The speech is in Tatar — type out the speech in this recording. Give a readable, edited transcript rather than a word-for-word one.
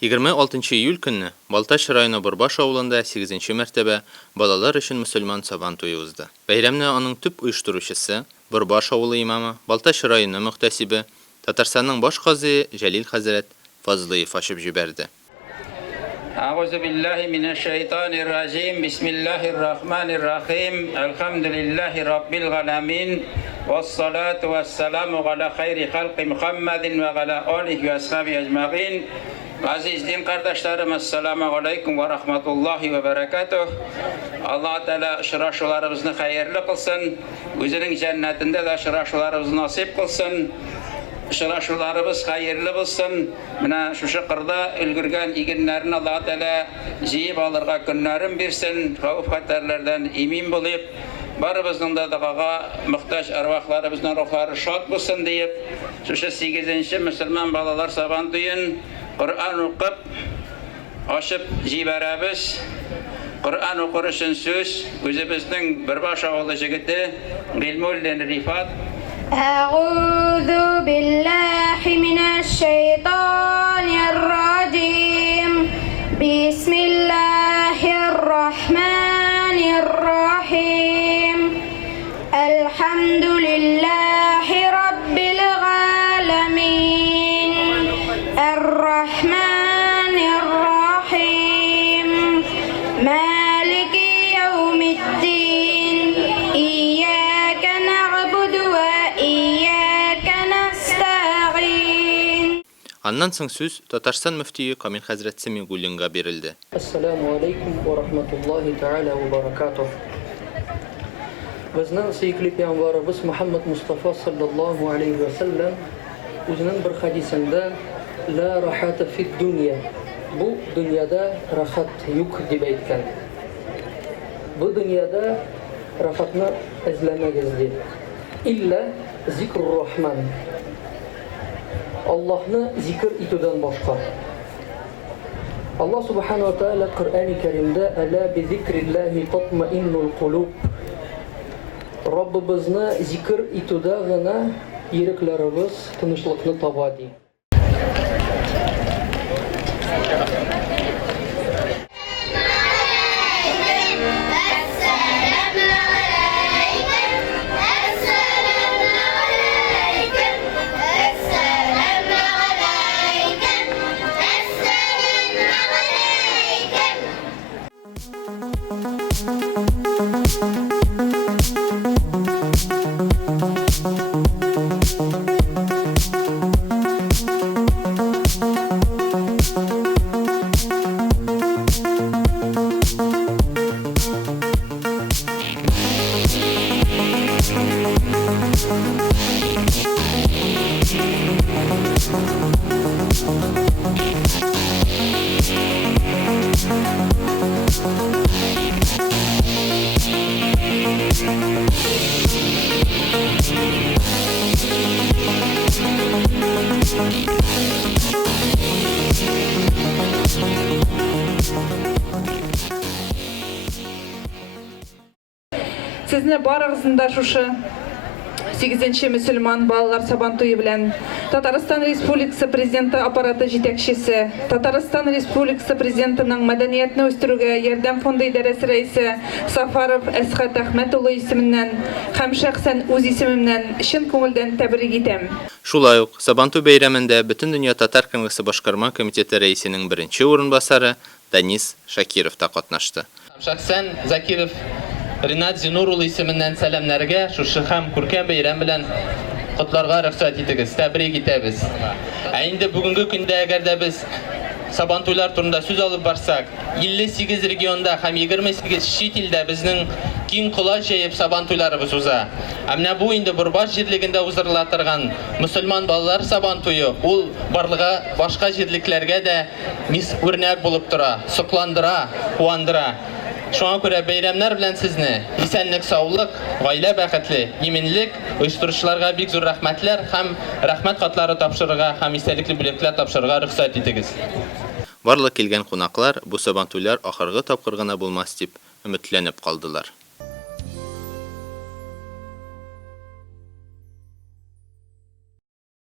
26 июль көнне Балтач районы Борбаш авылында 8-нче мәртәбә балалар өчен мөселман сабан туе узды. Бәйрәмне аның төп оештыручысы, Борбаш авылы имамы, Балтач районы мөхтәсибе, Татарстанның баш казые Җәлил хәзрәт Фазлыев ачып җибәрде. أعوذ بالله من الشيطان الرجيم بسم الله الرحمن الرحيم الحمد لله رب العالمين والصلاة والسلام على خير خلق محمد وعلى آله وأصحابه أجمعين. Aziz din kardeşlerim, Esselamu Aleyküm ve Rahmetullahi ve Berekatuh. Allah Teala aşıraşularımızı hayırlı kılsın. Özünün cennetinde de aşıraşularımızı nasip kılsın. Aşıraşularımız hayırlı olsun. Mine şu şıkırda ülgürgen iginlerini Allah Teala jiyip alırga günlerin birsin. Havuf haterlerden emin bulup, barımızın da dağağa muhtaç arvahlarımızın ruhları şad olsun deyip, şu 8. Müslüman balalar saban duyun. Kur'an okup, açıp jiberemiz, Kur'an okuruşun söz, özümüzün Borbaş avulu jigiti, Gilmullin Rifat. A'udhu billahi mineşşeytanirracim. Bismillahirrahmanirrahim. Elhamdülillahi rabbil alemin. Errahmanirrahim. Maliki yevmiddin. İyyâke na'budu ve iyyâke nesta'in. Аннан соң сүз Татарстан мөфтие Камил хәзрәт Семигуллинга бирелде. Assalamu alaikum wa rahmatullahi ta'ala wa barakatuh. Bizning suyukli payg'ambarimiz Muhammad Mustafa sallallohu alayhi va sallam o'zining bir hadisida la rahata fid dunya, bu dunyoda rahat yo'q deb aytgan. Bu dunyoda rahatni izlamagiz deb. Illa zikrur rahman. Allohni zikr etuvdan boshqa. Allah subhanahu wa ta'ala Qur'oni Karimda ala bi zikrillahi tatma'innul qulub. Rabbimizni zikr etudagina yuraklarimiz tinchlikni topadi. Sizni barıgızında şuşu 8-nче Müslüman balalar saban tuyu bilen Tataristan Respublikası Prezidenti aparatı jetekçisi, Tataristan Respublikası Prezidentining madaniyatni o'stiruvga Yordam fondi idarasi raisi Safarov Asqat Ahmetoğlu isminden hem şahsen o'z ismimden şin ko'ngildan tabrik etem. Шулай ук Сабанту бәйрәмендә Бөтен дөнья татар Конгрессы башкарма комитеты рәисенең беренче урынбасары Данис Шакиров та катнашты. Шахсан Закиров Ринат Зинурул исеменнән сәламнәргә шушы һәм күркәм бәйрәм белән котларга рөхсәт итегез, тәбрик итәбез. Инде бүгенге көндә әгәр дә без Сабантуйлар турында сүз алып барсак, 58 регионда һәм 28 чит илдә безнең киң колач җәеп Сабантуйларыбыз уза. Менә бу инде Борбаш җирлегендә уздырыла торган мөселман балалар Сабантуе ул барлыгы башка җирлекләргә дә үрнәк булып тора, сокландыра, куандыра. Шуңа күрә бәйрәмнәр белән сезне исәнлек, саулык, гаилә бәхетле, иминлек, оештыручыларга бик зур рәхмәтләр һәм рәхмәт хатлары тапшырырга һәм истәлекле бүләкләр тапшырырга рөхсәт итегез. Барлык килгән кунаклар бу Сабантуйлар ахыргы тапкыр гына булмас дип өметләнеп калдылар.